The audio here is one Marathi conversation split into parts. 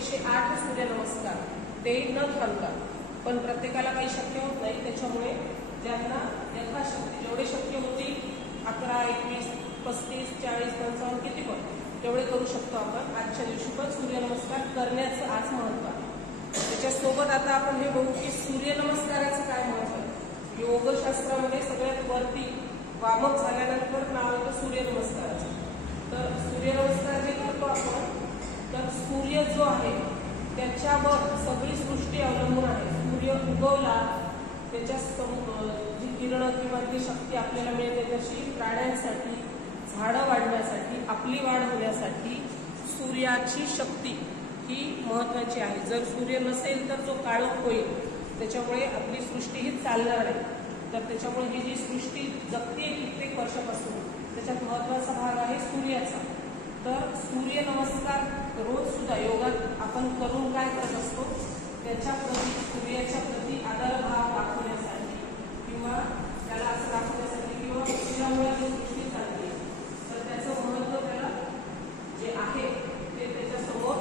108 सूर्यनमस्कार ते न थांबता, पण प्रत्येकाला काही शक्य होत नाही. त्याच्यामुळे ज्यांना यथाशक्ती जेवढे शक्य होतील 11, 21, 35, 40, 55 किती पण तेवढे करू शकतो आपण. आजच्या दिवशी पण सूर्यनमस्कार करण्याचं आज महत्त्व आहे. त्याच्यासोबत आता आपण हे बघू की सूर्यनमस्काराचं काय महत्त्व आहे. योगशास्त्रामध्ये सगळ्यात वरती वामक झाल्यानंतर नाव येतं सूर्यनमस्काराचं. तर सूर्यनमस्कार जे करतो आपण, तर सूर्य जो आहे त्याच्यावर सगळी सृष्टी अवलंबून आहे. सूर्य उगवला त्याच्या जी किरण किंवा जी शक्ती आपल्याला मिळते तशी प्राण्यांसाठी, झाडं वाढण्यासाठी, आपली वाढ होण्यासाठी सूर्याची शक्ती ही महत्त्वाची आहे. जर सूर्य नसेल तर जो काळोख होईल, त्याच्यामुळे आपली सृष्टी ही चालणार नाही. तर त्याच्यामुळे ही जी सृष्टी जगते कित्येक वर्षापासून, त्याच्यात महत्त्वाचा भाग आहे सूर्याचा. तर सूर्यनमस्कार रोज सुद्धा योगात आपण करून काय करत असतो, त्याच्या प्रती, सूर्याच्या प्रती आदरभाव दाखवण्यासाठी किंवा त्याला असं दाखवण्यासाठी किंवा सूर्यामुळे जी सृष्टी चालते तर त्याचं महत्त्व त्याला जे आहे ते त्याच्यासमोर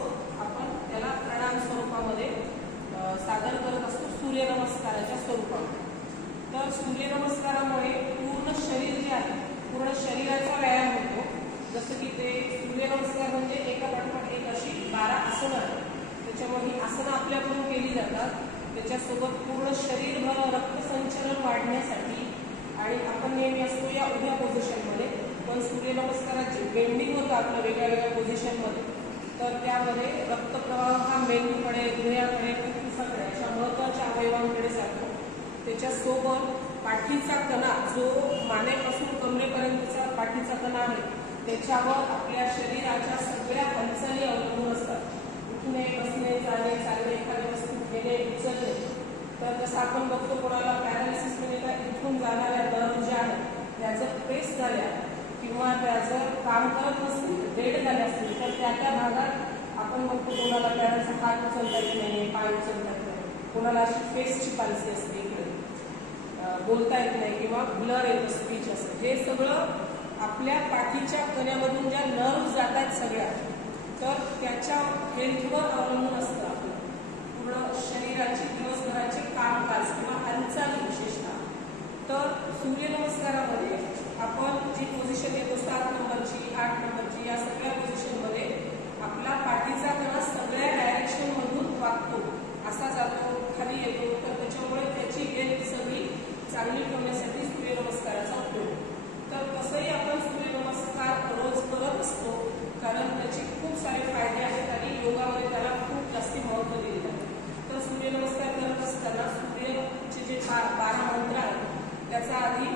आपण त्याला प्रणाम स्वरूपामध्ये सादर करत असतो, सूर्यनमस्काराच्या स्वरूपामध्ये. तर सूर्यनमस्कारामुळे पूर्ण शरीर जे आहे, पूर्ण शरीराचा व्यायाम होतो. जसं की ते सूर्यनमस्कार म्हणजे एकापाठोपाठ एक अशी 12 आसनं आहेत. त्याच्यामुळे ही आसनं आपल्याकडून केली जातात. त्याच्यासोबत पूर्ण शरीरभर रक्तसंचलन वाढण्यासाठी, आणि आपण नेहमी असतो या उभ्या पोझिशनमध्ये, पण सूर्यनमस्काराची बेंडिंग होतं आपलं वेगळ्या वेगळ्या पोझिशनमध्ये. तर त्यामध्ये रक्तप्रवाह हा मेंदूकडे, हृदयाकडे, फुफ्फुसाकडे अशा महत्त्वाच्या अवयवांकडे जातो. त्याच्यासोबत पाठीचा कणा, जो मानेपासून कमरेपर्यंतचा पाठीचा कणा आहे, त्याच्यावर आपल्या शरीराच्या सगळ्या हालचाली अवलंबून असतात. उठणे, बसणे, जाणे, चालणे, एखाद्या वस्तू घेणे, उचलणे. तर जसं आपण बघतो कोणाला पॅरालिसिस म्हणजे काय, इथून जाणाऱ्या नर्व ज्या आहेत त्या जर प्रेस झाल्या किंवा त्या जर काम करत नसतील, डेड झाल्या असतील, तर त्या त्या भागात आपण बघतो कोणाला त्याचा हात उचलता येत नाही, पाय उचलता येत नाही, कोणाला अशी फेसची पालसी असते, इकडे बोलता येत नाही किंवा ब्लर येतं, स्पीच असतं. हे सगळं आपल्या पाठीच्या कण्यामधून ज्या नर्व जातात सगळ्या, तर त्याच्या हेल्थवर अवलंबून असतं आपलं पूर्ण शरीराची दिवसभराचे कामकाज किंवा हालचाली विशेषतः. तर सूर्यनमस्कारामध्ये आपण जी पोझिशन येतो 7 नंबरची, 8 नंबरची, या सगळ्या पोझिशनमध्ये आपला पाठीचा कणा सगळ्या डायरेक्शनमधून वागतो, असा जातो, खाली येतो. तर त्याच्यामुळे त्याची हेल्थ सगळी चांगली ठेवण्यासाठी सूर्यनमस्काराचा उपयोग. तर तसंही आपण सूर्यनमस्कार रोज करत असतो, कारण त्याचे खूप सारे फायदे आहेत आणि योगामध्ये त्याला खूप जास्ती महत्त्व दिलेलं आहे. तर सूर्यनमस्कार करत असताना सूर्याचे जे 12 मंत्र आहेत त्याचा आधी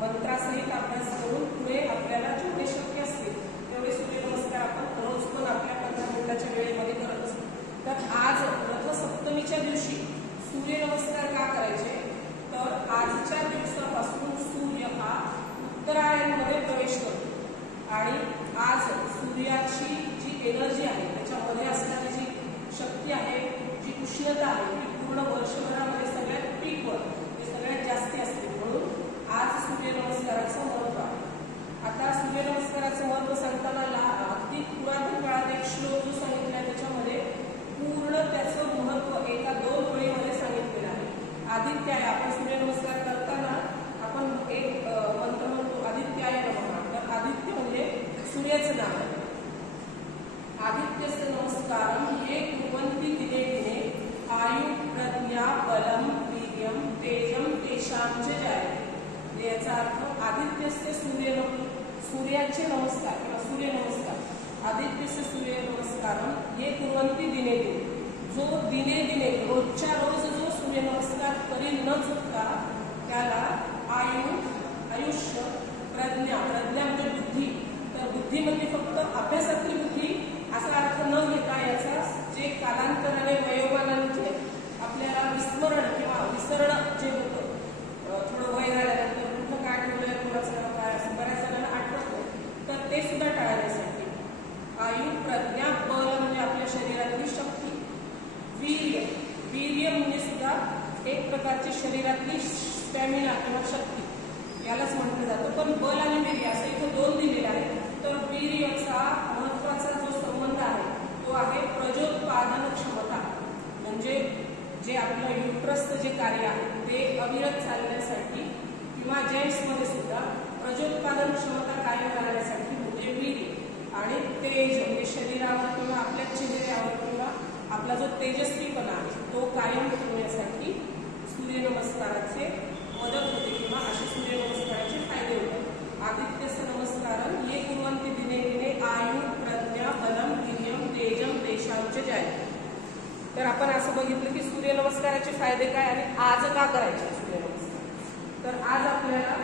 मंत्रासहित अभ्यास करून पुढे आपल्याला जेवढे शक्य असतील तेवढे सूर्यनमस्कार आपण रोज पण आपल्या 15 मिनिटाच्या वेळेमध्ये करत असतो. तर आज रथसप्तमीच्या दिवशी सूर्यनमस्कार का करायचे, तर आजच्या दिवसापासून सूर्य हा उत्तरायणमध्ये प्रवेश करतो आणि आज सूर्याची जी एनर्जी आहे, त्याच्यामध्ये असणारी जी शक्ती आहे, जी उष्णता आहे, ती पूर्ण वर्षभरामध्ये सगळ्यात पीकवर, ते सगळ्यात जास्ती असते. म्हणून आज सूर्यनमस्काराचं महत्त्व आहे. आता सूर्यनमस्काराचं महत्त्व सांगताना अगदी पुरातन काळात एक श्लोक जो सांगितला आहे, त्याच्यामध्ये पूर्ण त्याचं महत्त्व एका 2 ओळीमध्ये सांगितलेलं आहे. आदित्याय, आपण सूर्यनमस्कार करताना आपण एक मंत्र म्हणतो, आदित्याय नमः. तर आदित्य म्हणजे सूर्याचं नाव आहे. आदित्यस्य नमस्कारम ये कुर्वन्ति दिने दिने आयु प्रज्ञा बलम वीर्यम तेजम तेषां च जायते. याचा अर्थ आदित्यस्य सूर्याचे नमस्कार किंवा सूर्यनमस्कार, आदित्यस्य सूर्यनमस्कारम ये कुर्वन्ति दिने दिने, जो दिने दिने रोजच्या रोज जो सूर्यनमस्कार करील न चुकता त्याला आयुष्य, प्रज्ञा, प्रज्ञा म्हणजे बुद्धी. तर बुद्धी म्हणजे फक्त अभ्यासातली बुद्धी असा अर्थ न घेता याचा जे कालांतराने वयोमानाने आपल्याला विस्मरण किंवा विसरण जे होतं, थोडं वय झाल्यानंतर कुठं काय ठेवलंय, कुणाचं नाव काय, असं बऱ्याच जणांना आठवत नाही, तर ते सुद्धा टाळण्यासाठी आयु, प्रज्ञा, बल म्हणजे आपल्या शरीरातली शक्ती, वीर्य, वीर्य म्हणजे सुद्धा एक प्रकारची शरीरातली स्टॅमिना किंवा शक्ती, यालाच म्हटलं जातं. पण बल आणि वीर्य असं इथं 2 दिलेले आहेत. तर वीर्याचा महत्त्वाचा जो संबंध आहे तो आहे प्रजोत्पादन प्रजोत्पादन क्षमता म्हणजे जे आपलं युट्रसचं जे कार्य आहे ते अविरत चालण्यासाठी किंवा जेंट्समध्ये सुद्धा प्रजोत्पादन क्षमता कायम राहण्यासाठी म्हणजे वीर्य आणि तेज म्हणजे शरीरावर किंवा आपल्या चेहऱ्यावर किंवा आपला जो तेजस्वीपणा आहे तो कायम ठेवण्यासाठी सूर्यनमस्काराचे मदत होते किंवा असे सूर्यनमस्काराचे फायदे होतात। आदित्यस्य नमस्कारम ये कुर्वन्ति दिने दिने आयु प्रज्ञा बलम वीर्यम तेजम देशांचे जाय। तर आपण असं बघितलं की सूर्यनमस्काराचे फायदे काय आणि आज का करायचे सूर्यनमस्कार। तर आज आपल्याला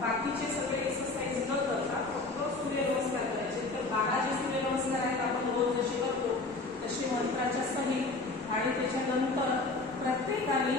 बाकीचे सगळे एक्सरसाइज न करता फक्त सूर्यनमस्कार करायचे। तर 12 जे सूर्यनमस्कार आहेत आपण रोज जसे करतो तसे मंत्राच्या सहित आणि त्याच्यानंतर प्रत्येकाने